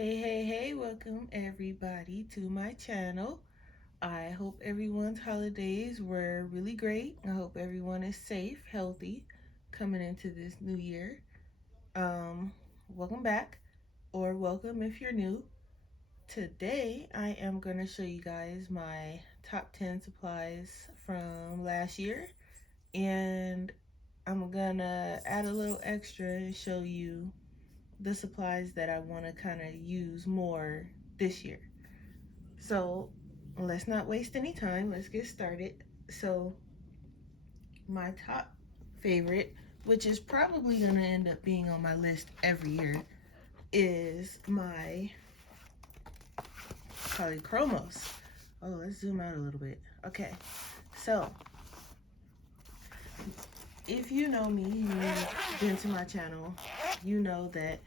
Hey, welcome everybody to my channel. I hope everyone's holidays were really great. I hope everyone is safe, healthy, coming into this new year. Um, Welcome back, or welcome if you're new. Today, I am going to show you guys my top 10 supplies from last year, and I'm gonna add a little extra and show you the supplies that I want to kind of use more this year. So let's not waste any time. Let's get started. So, my top favorite, which is probably going to end up being on my list every year, is my polychromos. Oh, let's zoom out a little bit. Okay, so if you know me, you've been to my channel, you know that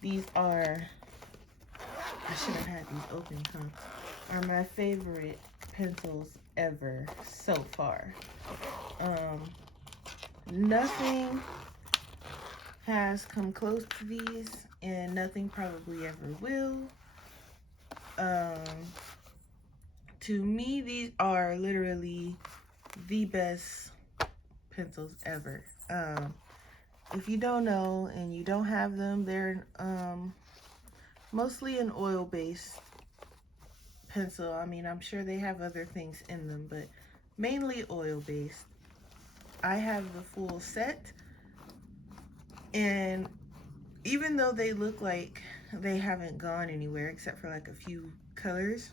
these are, I should have had these open, are my favorite pencils ever so far. Nothing has come close to these, and nothing probably ever will. To me, these are literally the best pencils ever. If you don't know and you don't have them, they're mostly an oil-based pencil. I mean, I'm sure they have other things in them, but mainly oil-based. I have the full set, and even though they look like they haven't gone anywhere except for like a few colors,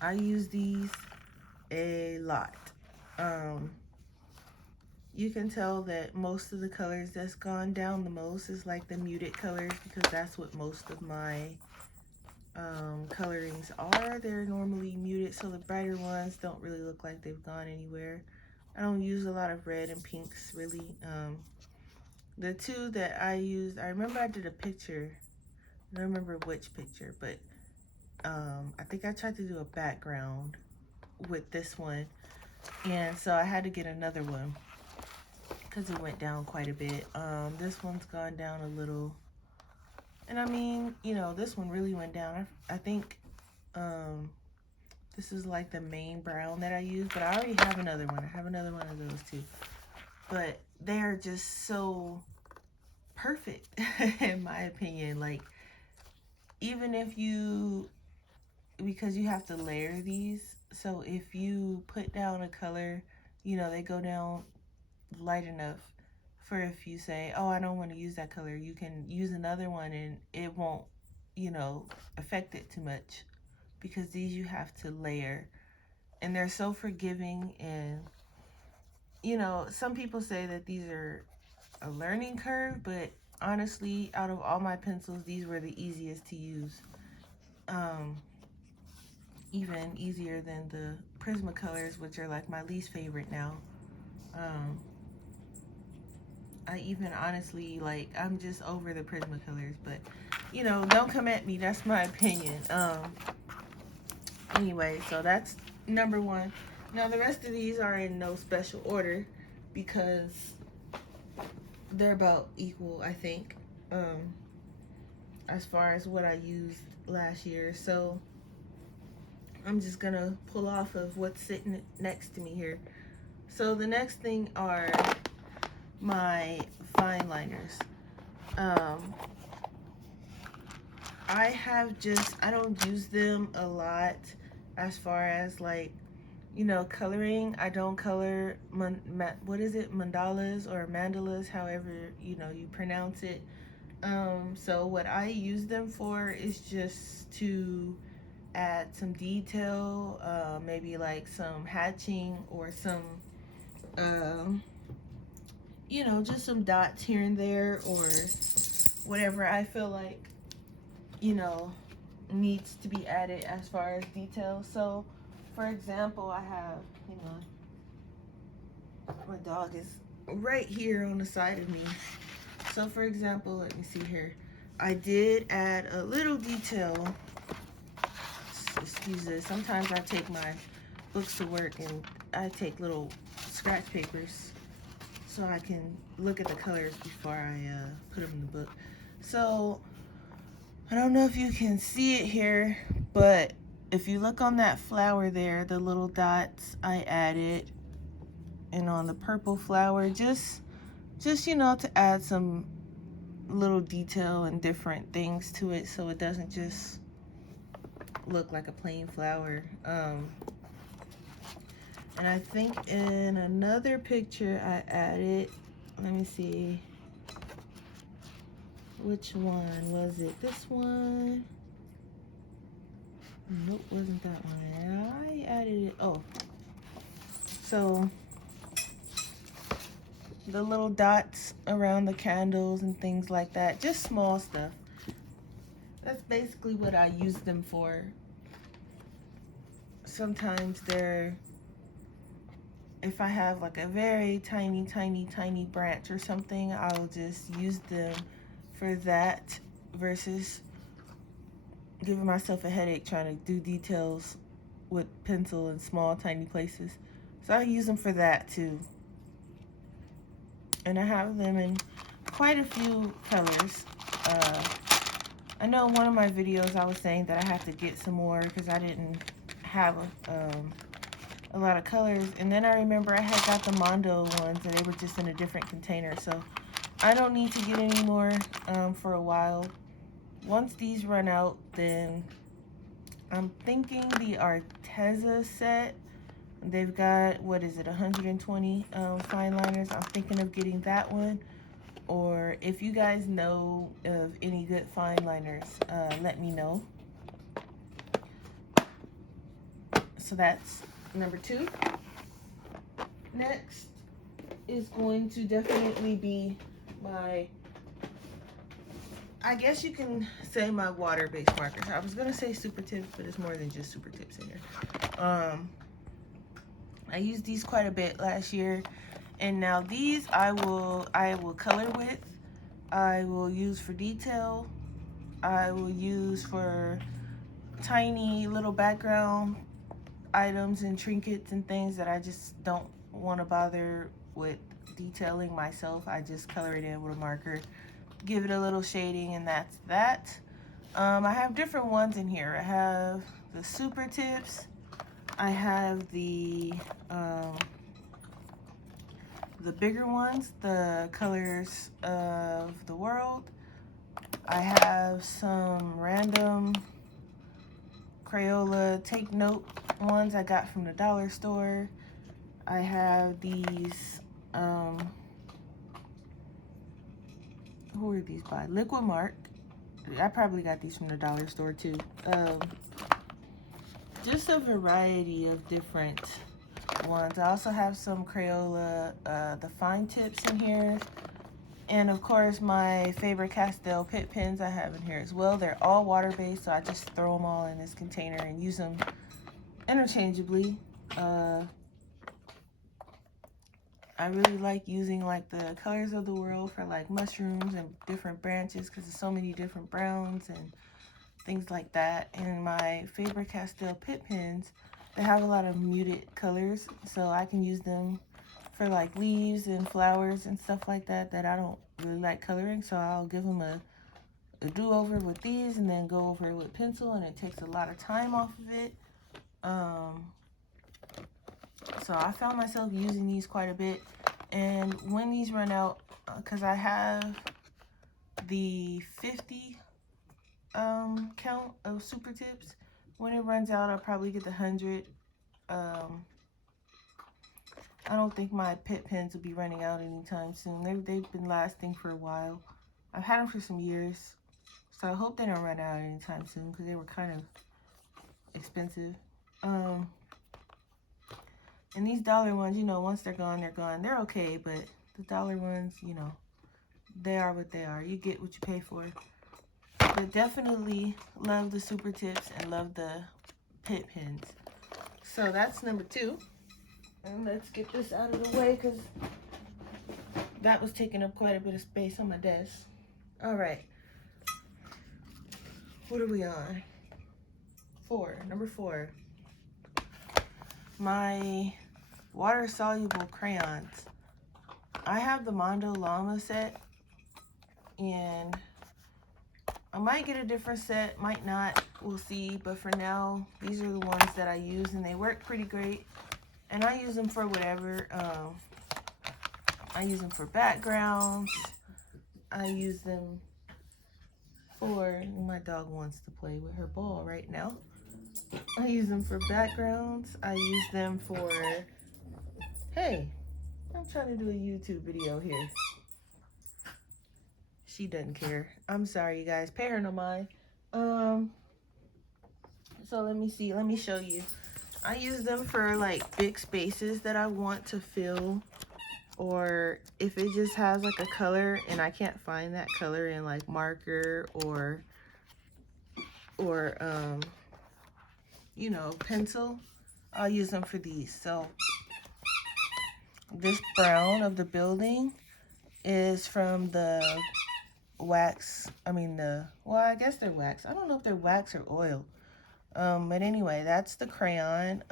I use these a lot. You can tell that most of the colors that's gone down the most is like the muted colors, because that's what most of my colorings are. They're normally muted, so the brighter ones don't really look like they've gone anywhere. I don't use a lot of red and pinks really. The two that I used, I remember I did a picture. I don't remember which picture, but I think I tried to do a background with this one, and so I had to get another one because it went down quite a bit. This one's gone down a little, and I mean, you know, this one really went down. I think this is like the main brown that I use, but I already have another one. I have another one of those too, but they are just so perfect in my opinion. Like, even if you, because you have to layer these, so if you put down a color, you know, they go down light enough for, if you say, oh, I don't want to use that color, you can use another one and it won't, you know, affect it too much, because these you have to layer, and they're so forgiving. And you know, some people say that these are a learning curve, but honestly, out of all my pencils, these were the easiest to use. Even easier than the Prismacolors, which are like my least favorite now. I even honestly, like, I'm just over the Prismacolors, but you know, don't come at me, that's my opinion. Anyway, so that's number one. Now the rest of these are in no special order because they're about equal, I think, as far as what I used last year. So I'm just gonna pull off of what's sitting next to me here. So the next thing are my fine liners. I don't use them a lot as far as, like, you know, coloring. I don't color, what is it, mandalas or mandalas, however, you know, you pronounce it. So what I use them for is just to add some detail, maybe like some hatching or some, you know, just some dots here and there, or whatever I feel like, you know, needs to be added as far as detail. So, for example, I have, you know, my dog is right here on the side of me. So, for example, let me see here. I did add a little detail. Excuse this. Sometimes I take my books to work and I take little scratch papers so I can look at the colors before I put them in the book. So I don't know if you can see it here, but if you look on that flower there, the little dots I added, and on the purple flower, just you know, to add some little detail and different things to it so it doesn't just look like a plain flower. And I think in another picture I added, let me see, which one was it? This one? Nope, wasn't that one. I added it. Oh, so the little dots around the candles and things like that, just small stuff. That's basically what I use them for. Sometimes they're, if I have like a very tiny branch or something, I'll just use them for that versus giving myself a headache trying to do details with pencil in small tiny places. So I use them for that too. And I have them in quite a few colors. I know in one of my videos I was saying that I have to get some more because I didn't have a lot of colors. And then I remember I had got the Mondo ones and they were just in a different container. So I don't need to get any more for a while. Once these run out, then I'm thinking the Arteza set. They've got, what is it, 120 fine liners. I'm thinking of getting that one. Or if you guys know of any good fine liners, let me know. So that's number 2. Next is going to definitely be my, I guess you can say my water-based markers. I was gonna say super tips, but it's more than just super tips in here. I used these quite a bit last year, and now these I will color with. I will use for detail. I will use for tiny little background items and trinkets and things that I just don't want to bother with detailing myself. I just color it in with a marker, give it a little shading, and that's that. I have different ones in here. I have the super tips. I have the bigger ones, the colors of the world. I have some random Crayola take note ones I got from the dollar store. I have these, who are these by? Liquid Mark. I probably got these from the dollar store too. Just a variety of different ones. I also have some Crayola, the fine tips in here. And of course, my favorite Pastel Pit pens I have in here as well. They're all water-based, so I just throw them all in this container and use them interchangeably. I really like using like the colors of the world for like mushrooms and different branches because there's so many different browns and things like that. And my favorite Pastel Pit pens, they have a lot of muted colors, so I can use them for like leaves and flowers and stuff like that I don't really like coloring. So I'll give them a do-over with these and then go over it with pencil, and it takes a lot of time off of it. So I found myself using these quite a bit. And when these run out, because I have the 50 count of super tips, when it runs out, I'll probably get the 100. I don't think my pit pens will be running out anytime soon. They've been lasting for a while. I've had them for some years, so I hope they don't run out anytime soon because they were kind of expensive. And these dollar ones, you know, once they're gone, they're gone. They're okay, but the dollar ones, you know, they are what they are. You get what you pay for. But definitely love the super tips and love the pit pens. So that's number 2. And let's get this out of the way because that was taking up quite a bit of space on my desk. All right. What are we on? 4. Number 4. My water-soluble crayons. I have the Mondo Llama set, and I might get a different set, might not, we'll see. But for now, these are the ones that I use, and they work pretty great. And I use them for whatever. I use them for backgrounds. I use them for, my dog wants to play with her ball right now. I use them for backgrounds. I use them for, hey, I'm trying to do a YouTube video here. She doesn't care. I'm sorry, you guys. Pay her no mind. So let me see. Let me show you. I use them for like big spaces that I want to fill, or if it just has like a color and I can't find that color in like marker or you know, pencil, I'll use them for these. So this brown of the building is from the wax. Well, I guess they're wax. I don't know if they're wax or oil. But anyway, that's the crayon.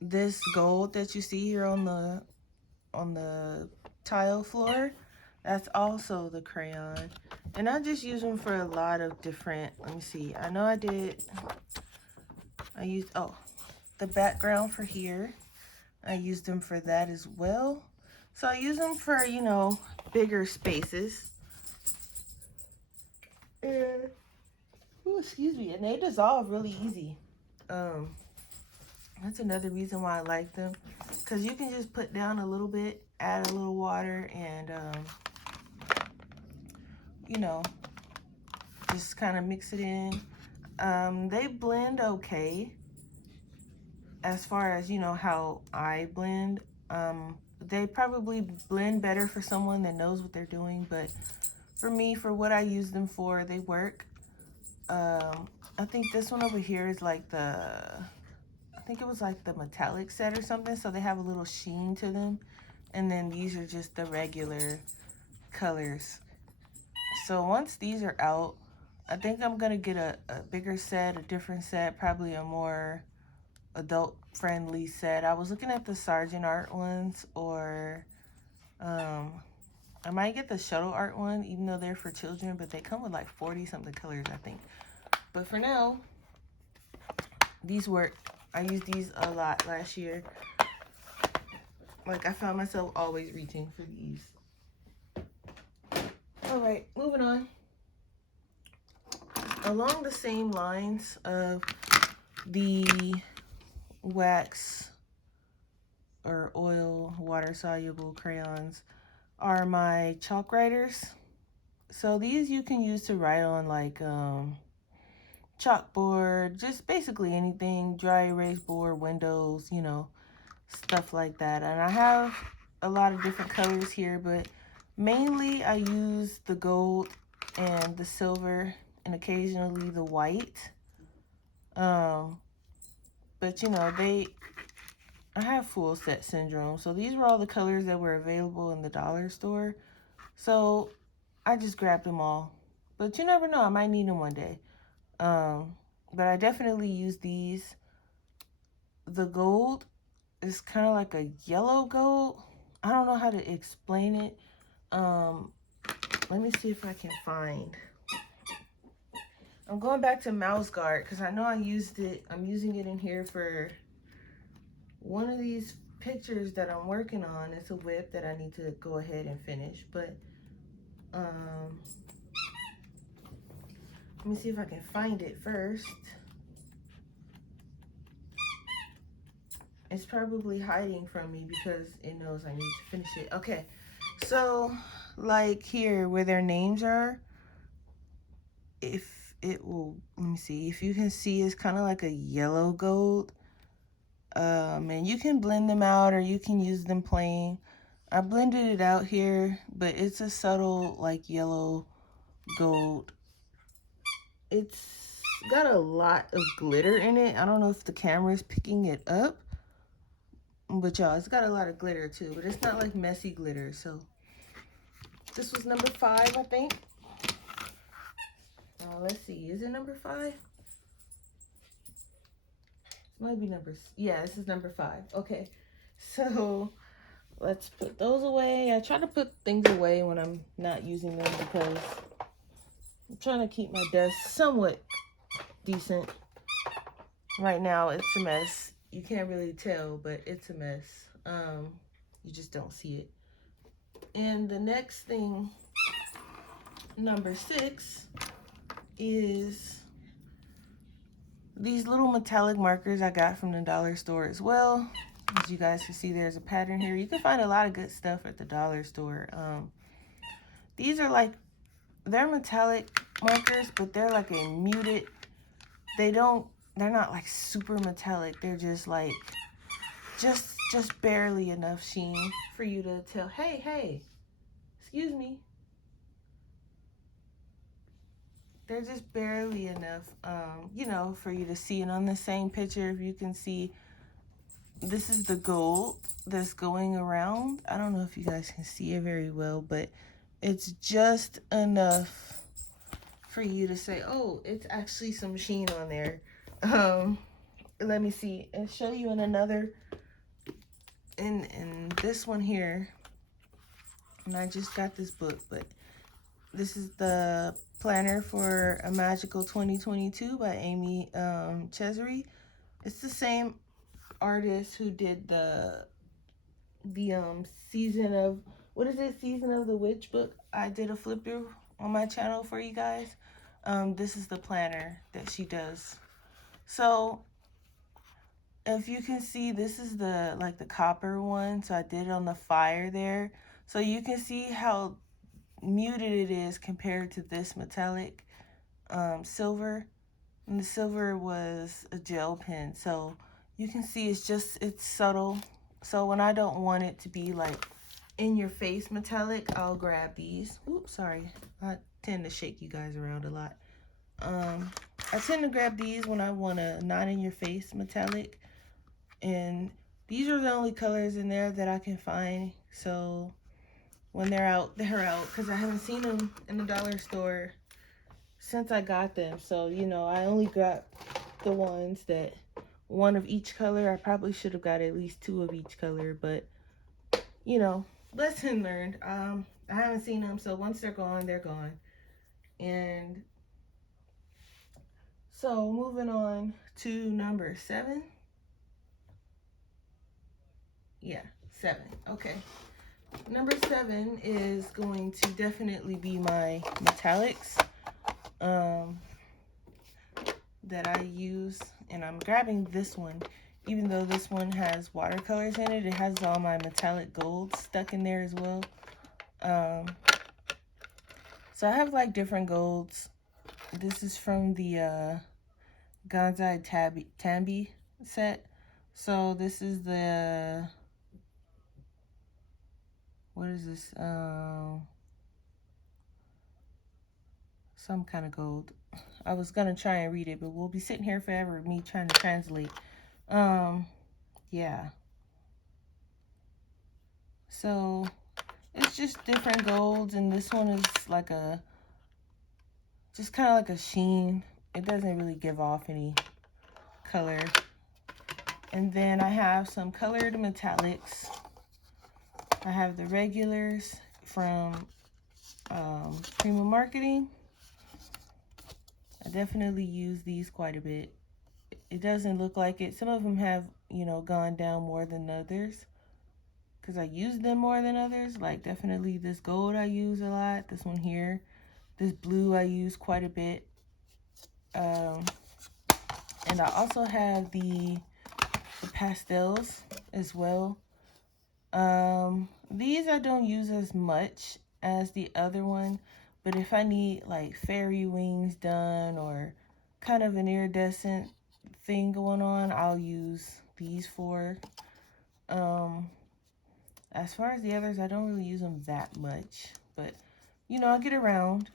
This gold that you see here on the tile floor, that's also the crayon. And I just use them for a lot of different, let me see. I know I used, oh, the background for here. I used them for that as well. So I use them for, you know, bigger spaces. And, ooh, excuse me, and they dissolve really easy. That's another reason why I like them, because you can just put down a little bit, add a little water, and you know, just kind of mix it in. They blend okay as far as, you know, how I blend. They probably blend better for someone that knows what they're doing, but for me, for what I use them for, they work. I think this one over here is like I think it was like the metallic set or something, so they have a little sheen to them. And then these are just the regular colors. So once these are out, I think I'm gonna get a bigger set, a different set, probably a more adult-friendly set. I was looking at the Sargent Art ones, or I might get the Shuttle Art one, even though they're for children, but they come with like 40-something colors, I think. But for now, these work. I used these a lot last year. Like, I found myself always reaching for these. All right, moving on. Along the same lines of the wax or oil water-soluble crayons are my chalk writers. So these you can use to write on, like, chalkboard, just basically anything, dry erase board, windows, you know, stuff like that. And I have a lot of different colors here, but mainly I use the gold and the silver and occasionally the white. But you know, I have full set syndrome, so these were all the colors that were available in the dollar store, so I just grabbed them all. But you never know, I might need them one day. But I definitely use these. The gold is kind of like a yellow gold. I don't know how to explain it. Let me see if I can find. I'm going back to Mouse Guard because I know I used it. I'm using it in here for one of these pictures that I'm working on. It's a whip that I need to go ahead and finish. But let me see if I can find it first. It's probably hiding from me because it knows I need to finish it. Okay, so like here where their names are, if it will, let me see, if you can see, it's kind of like a yellow gold. And you can blend them out or you can use them plain. I blended it out here, but it's a subtle like yellow gold. It's got a lot of glitter in it. I don't know if the camera is picking it up, but y'all, it's got a lot of glitter too, but it's not like messy glitter. So this was number 5, I think. Let's see, is it number 5? Might be yeah, this is number 5. Okay, so let's put those away. I try to put things away when I'm not using them because I'm trying to keep my desk somewhat decent. Right now, it's a mess. You can't really tell, but it's a mess. You just don't see it. And the next thing, number 6, is these little metallic markers I got from the dollar store as well. As you guys can see, there's a pattern here. You can find a lot of good stuff at the dollar store. These are like, they're metallic markers, but they're like a muted, they're not like super metallic. They're just like, just barely enough sheen for you to tell, hey, excuse me. They're just barely enough, you know, for you to see. And on the same picture, if you can see, this is the gold that's going around. I don't know if you guys can see it very well, but it's just enough for you to say, oh, it's actually some sheen on there. Let me see and show you in another, in this one here. And I just got this book, but this is the planner for A Magical 2022 by Amy Chesery. It's the same artist who did the season of, what is it, Season of the Witch book. I did a flip through on my channel for you guys. This is the planner that she does. So if you can see, this is the like the copper one, so I did it on the fire there, so you can see how muted it is compared to this metallic silver. And the silver was a gel pen, so you can see it's subtle. So when I don't want it to be like in your face metallic, I'll grab these. Oops, sorry, I tend to shake you guys around a lot. I tend to grab these when I want a not in your face metallic, and these are the only colors in there that I can find. So when they're out, because I haven't seen them in the dollar store since I got them. So, you know, I only got the ones that, one of each color. I probably should have got at least 2 of each color, but, you know, lesson learned. I haven't seen them, so once they're gone, they're gone. And so moving on to number 7. Yeah, 7. Okay. Number 7 is going to definitely be my metallics that I use, and I'm grabbing this one. Even though this one has watercolors in it, it has all my metallic golds stuck in there as well. So I have like different golds. This is from the Gonzai Tambi set. So this is the, what is this? Some kind of gold. I was gonna try and read it, but we'll be sitting here forever, me trying to translate. Yeah. So it's just different golds, and this one is like a, just kind of like a sheen. It doesn't really give off any color. And then I have some colored metallics. I have the regulars from Prima Marketing. I definitely use these quite a bit. It doesn't look like it. Some of them have, you know, gone down more than others, because I use them more than others. Like definitely this gold I use a lot. This one here. This blue I use quite a bit. And I also have the pastels as well. These I don't use as much as the other one, but if I need like fairy wings done or kind of an iridescent thing going on, I'll use these for. As far as the others, I don't really use them that much, but you know, I get around.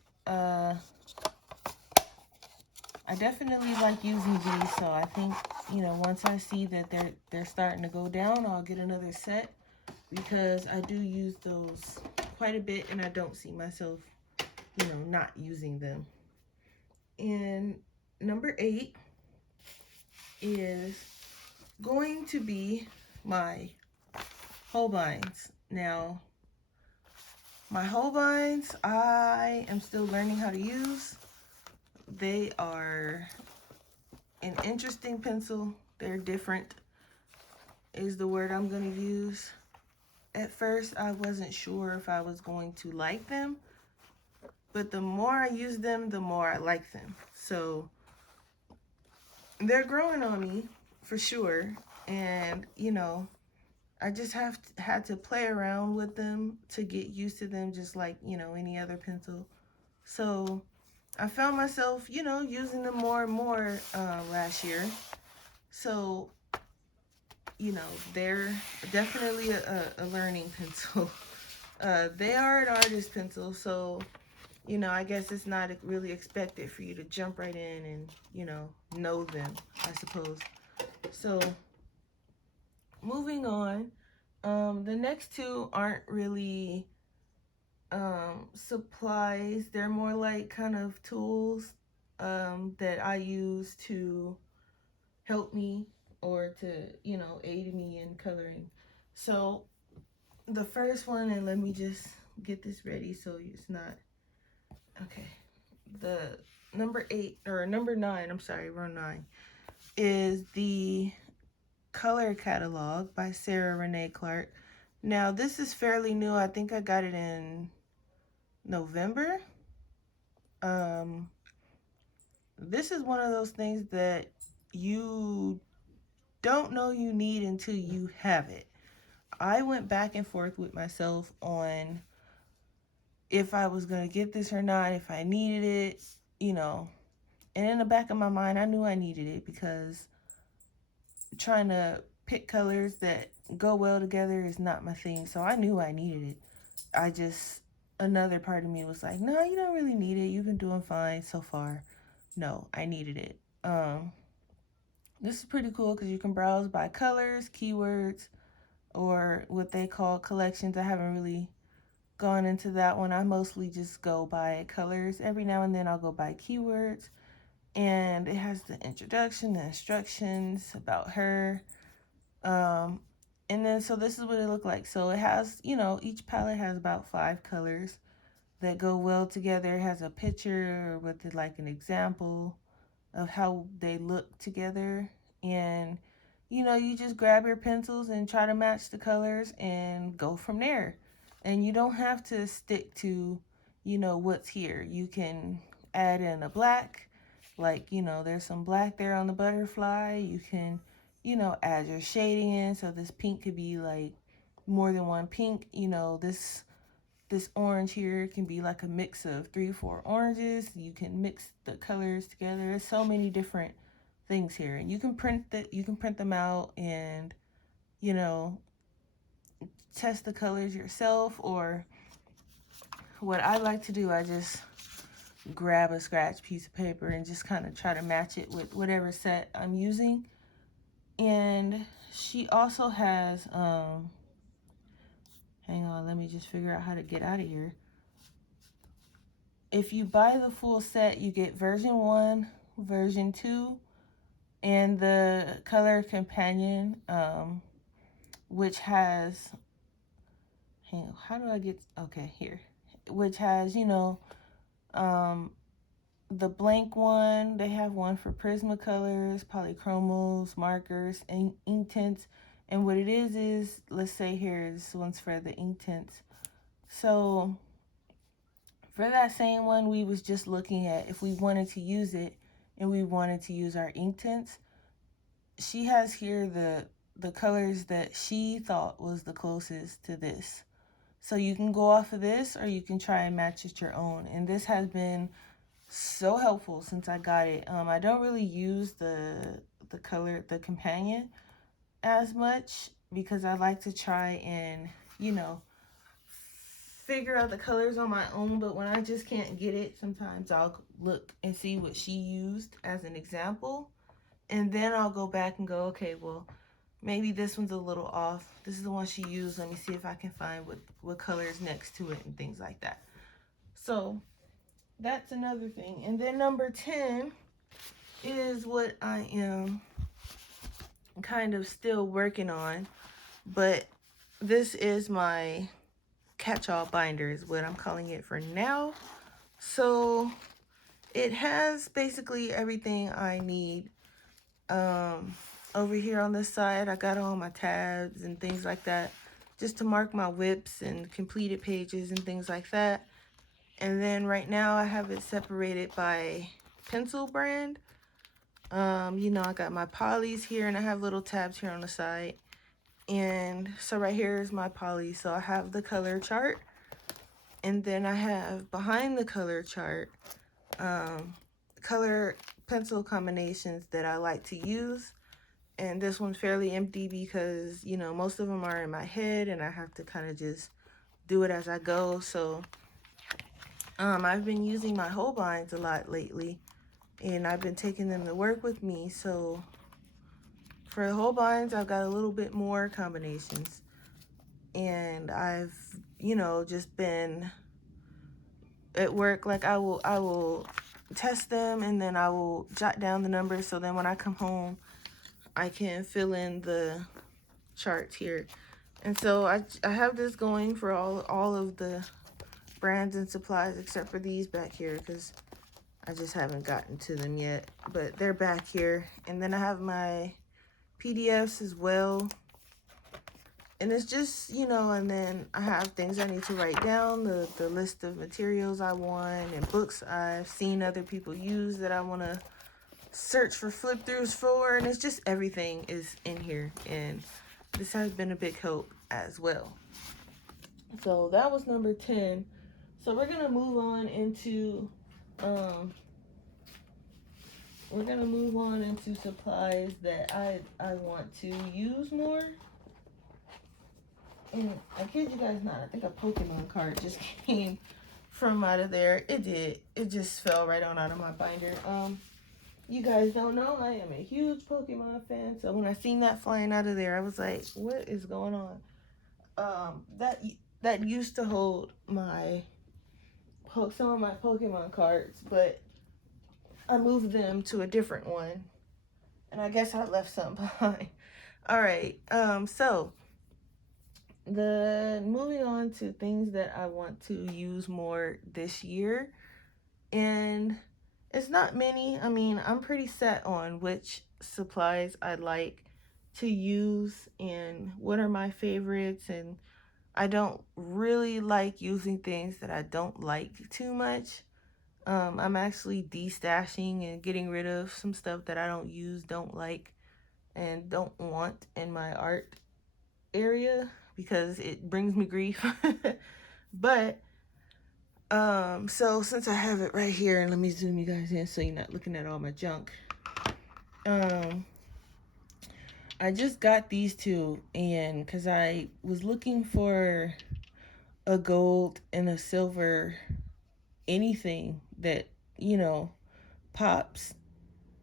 I definitely like using these, so I think, you know, once I see that they're starting to go down, I'll get another set, because I do use those quite a bit, and I don't see myself, you know, not using them. And number 8 is going to be my Holbeins. Now, my Holbeins, I am still learning how to use. They are an interesting pencil. They're different is the word I'm going to use. At first, I wasn't sure if I was going to like them, but the more I use them, the more I like them. So they're growing on me for sure. And, you know, I just had to play around with them to get used to them, just like, you know, any other pencil. So I found myself, you know, using them more and more last year. So, you know, they're definitely a learning pencil. They are an artist pencil, so, you know, I guess it's not really expected for you to jump right in and, you know them, I suppose. So, moving on, the next two aren't really supplies. They're more like kind of tools that I use to help me or to, you know, aid me in coloring. So the first one, and let me just get this ready so it's not, okay. The number 9, I'm sorry, row 9, is the Color Catalog by Sarah Renee Clark. Now, this is fairly new. I think I got it in November. This is one of those things that you don't know you need until you have it. I went back and forth with myself on if I was going to get this or not, if I needed it, you know. And in the back of my mind, I knew I needed it because trying to pick colors that go well together is not my thing. So I knew I needed it. Another part of me was like, no, you don't really need it. You've been doing fine so far. No, I needed it. This is pretty cool because you can browse by colors, keywords, or what they call collections. I haven't really gone into that one. I mostly just go by colors. Every now and then I'll go by keywords. And it has the introduction, the instructions about her. And then, so this is what it looked like. So it has, you know, each palette has about 5 colors that go well together. It has a picture with like an example of how they look together. And, you know, you just grab your pencils and try to match the colors and go from there. And you don't have to stick to, you know, what's here. You can add in a black, like, you know, there's some black there on the butterfly. You can, you know, add your shading in. So this pink could be like more than one pink. You know, this orange here can be like a mix of 3 or 4 oranges. You can mix the colors together. There's so many different things here, and you can print them out and, you know, test the colors yourself. Or what I like to do, I just grab a scratch piece of paper and just kind of try to match it with whatever set I'm using. And she also has hang on, let me just figure out how to get out of here. If you buy the full set, you get version 1, version 2, and the color companion, which has, hang on, how do I get, okay, here, which has, you know, the blank one. They have one for Prismacolors, polychromos, markers, and ink tints. And what it is, let's say here, this one's for the ink tints. So for that same one, we was just looking at if we wanted to use it and we wanted to use our ink tints. She has here the colors that she thought was the closest to this. So you can go off of this, or you can try and match it your own. And this has been so helpful since I got it. I don't really use the companion as much because I like to try and, you know, figure out the colors on my own. But when I just can't get it, sometimes I'll look and see what she used as an example, and then I'll go back and go, okay, well, maybe this one's a little off. This is the one she used. Let me see if I can find what color is next to it and things like that. So that's another thing. And then number 10 is what I am kind of still working on, but this is my catch-all binder is what I'm calling it for now. So it has basically everything I need. Over here on this side, I got all my tabs and things like that, just to mark my whips and completed pages and things like that. And then right now I have it separated by pencil brand. You know, I got my polys here and I have little tabs here on the side. And so right here is my poly. So I have the color chart, and then I have behind the color chart color pencil combinations that I like to use. And this one's fairly empty because, you know, most of them are in my head and I have to kind of just do it as I go. So I've been using my Holbeins a lot lately, and I've been taking them to work with me. So for the Holbeins, I've got a little bit more combinations, and I've, you know, just been at work. Like I will test them, and then I will jot down the numbers, so then when I come home I can fill in the charts here. And so I have this going for all of the brands and supplies except for these back here, because I just haven't gotten to them yet, but they're back here. And then I have my PDFs as well, and it's just, you know, and then I have things I need to write down, the list of materials I want and books I've seen other people use that I want to search for flip throughs for, and it's just everything is in here, and this has been a big help as well. So that was number 10. So we're gonna move on into supplies that I want to use more. And I kid you guys not, I think a Pokemon card just came from out of there. It did. It just fell right on out of my binder. You guys don't know, I am a huge Pokemon fan. So when I seen that flying out of there, I was like, what is going on? That used to hold some of my Pokemon cards, but I moved them to a different one, and I guess I left some behind. All right. So moving on to things that I want to use more this year, and it's not many. I mean, I'm pretty set on which supplies I like to use and what are my favorites, and I don't really like using things that I don't like too much. I'm actually destashing and getting rid of some stuff that I don't use, don't like, and don't want in my art area because it brings me grief. But so since I have it right here, and let me zoom you guys in so you're not looking at all my junk. I just got these two, and because I was looking for a gold and a silver, anything that, you know, pops.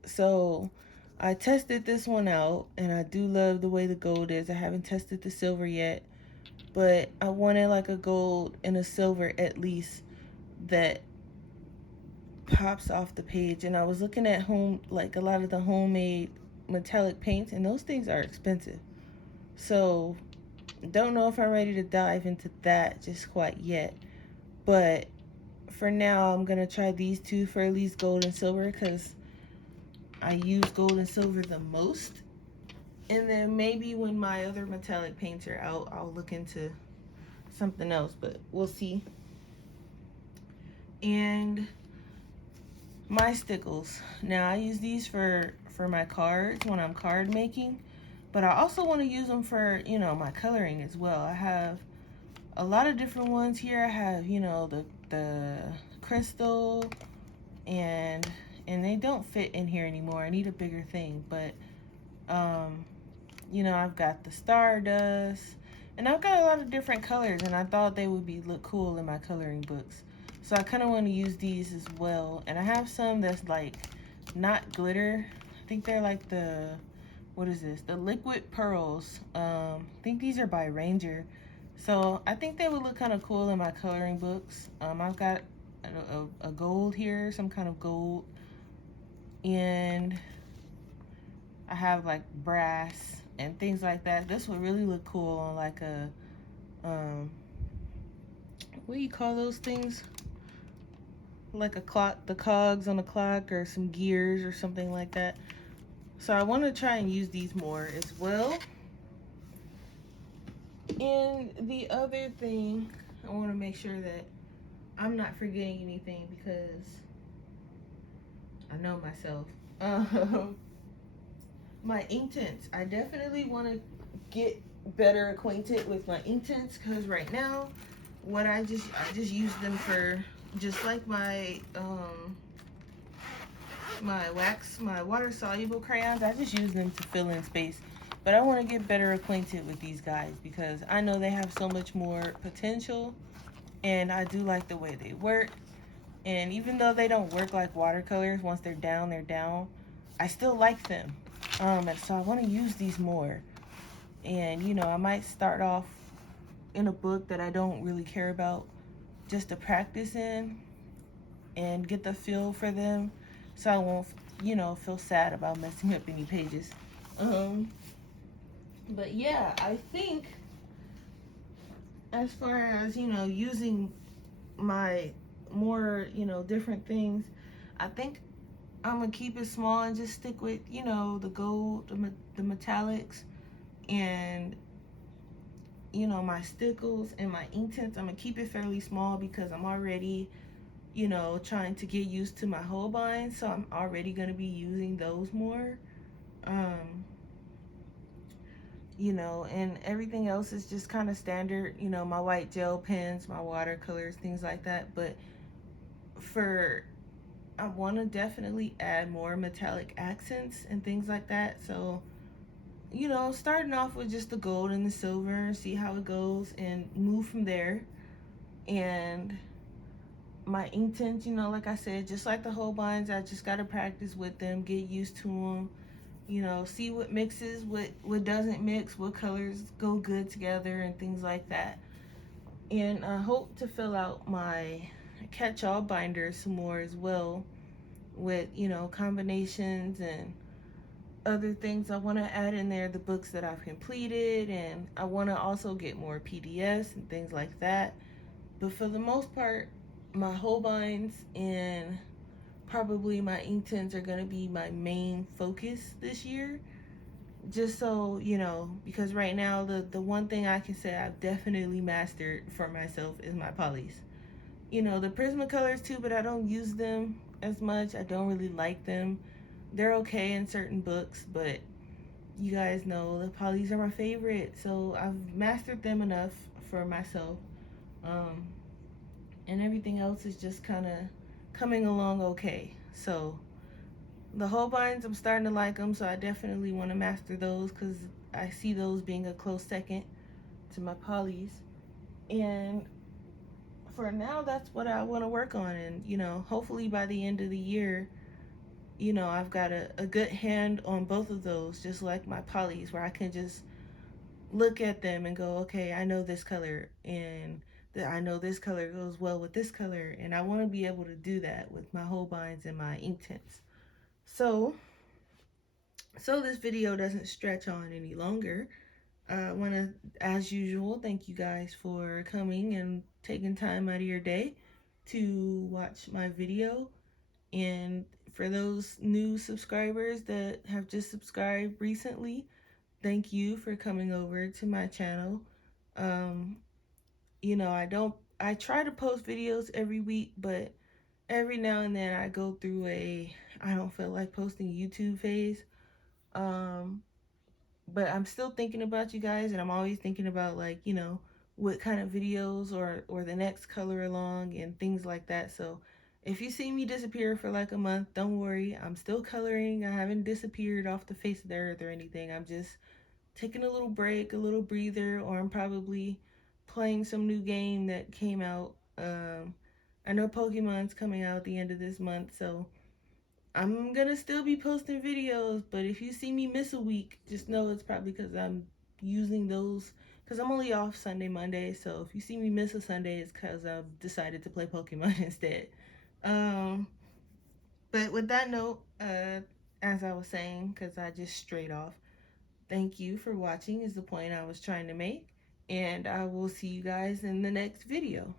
So I tested this one out, and I do love the way the gold is. I haven't tested the silver yet, but I wanted like a gold and a silver at least that pops off the page. And I was looking at like a lot of the homemade metallic paints, and those things are expensive. So don't know if I'm ready to dive into that just quite yet. But for now, I'm gonna try these two for at least gold and silver, because I use gold and silver the most. And then maybe when my other metallic paints are out, I'll look into something else, but we'll see. And my Stickles. Now I use these for my cards when I'm card making, but I also want to use them for, you know, my coloring as well. I have a lot of different ones here. I have, you know, the crystal, and they don't fit in here anymore. I need a bigger thing, but you know, I've got the Stardust, and I've got a lot of different colors, and I thought they would look cool in my coloring books. So I kind of want to use these as well. And I have some that's like not glitter. I think they're like what is this? The liquid pearls. I think these are by Ranger. So I think they would look kind of cool in my coloring books. I've got a gold here, some kind of gold. And I have like brass and things like that. This would really look cool on like a, what do you call those things? like a clock, the cogs on a clock, or some gears or something like that. So I want to try and use these more as well. And the other thing, I want to make sure that I'm not forgetting anything because I know myself. Um, my inktints. I definitely want to get better acquainted with my inktints because right now, I just use them for just like my water soluble crayons. I just use them to fill in space. But I want to get better acquainted with these guys because I know they have so much more potential, and I do like the way they work. And even though they don't work like watercolors, once they're down, they're down. I still like them. And so I want to use these more. And I might start off in a book that I don't really care about just to practice in and get the feel for them so I won't, feel sad about messing up any pages. Um, but yeah, I think as far as, using my more, different things, I think I'm gonna keep it small and just stick with, the gold, the metallics, and my stickles and my inktints. I'm gonna keep it fairly small because I'm already, trying to get used to my Holbein, so I'm already gonna be using those more. Um, and everything else is just kind of standard. My white gel pens, my watercolors, things like that. But for I want to definitely add more metallic accents and things like that. So, starting off with just the gold and the silver and see how it goes and move from there. And my inktints, like I said, just like the Holbeins, I just got to practice with them, get used to them, see what mixes, what doesn't mix, what colors go good together, and things like that. And I hope to fill out my catch-all binder some more as well with combinations and other things I want to add in there, the books that I've completed, and I want to also get more PDFs and things like that. But for the most part, my Holbeins and probably my inktints are going to be my main focus this year. Just so because right now the one thing I can say I've definitely mastered for myself is my polys. The Prismacolors too, but I don't use them as much. I don't really like them. They're okay in certain books, but you guys know the polys are my favorite, so I've mastered them enough for myself. Um, and everything else is just kind of coming along okay. So the Holbeins, I'm starting to like them, so I definitely want to master those because I see those being a close second to my polys. And for now, that's what I want to work on. And, hopefully by the end of the year, I've got a good hand on both of those, just like my polys, where I can just look at them and go, okay, I know this color, and I know this color goes well with this color. And I want to be able to do that with my Holbeins and my inktints. So, this video doesn't stretch on any longer, I want to, as usual, thank you guys for coming and taking time out of your day to watch my video. And for those new subscribers that have just subscribed recently, thank you for coming over to my channel. Um, I try to post videos every week, but every now and then I go through I don't feel like posting YouTube phase. Um, but I'm still thinking about you guys, and I'm always thinking about, like, what kind of videos or the next color along and things like that. So if you see me disappear for like a month, don't worry, I'm still coloring. I haven't disappeared off the face of the earth or anything. I'm just taking a little break, a little breather, or I'm probably playing some new game that came out. I know Pokemon's coming out at the end of this month, so I'm gonna still be posting videos, but if you see me miss a week, just know it's probably because I'm using those, because I'm only off Sunday, Monday, so if you see me miss a Sunday, it's because I've decided to play Pokemon instead. Um, but with that note, as I was saying, because I just strayed off, thank you for watching is the point I was trying to make, and I will see you guys in the next video.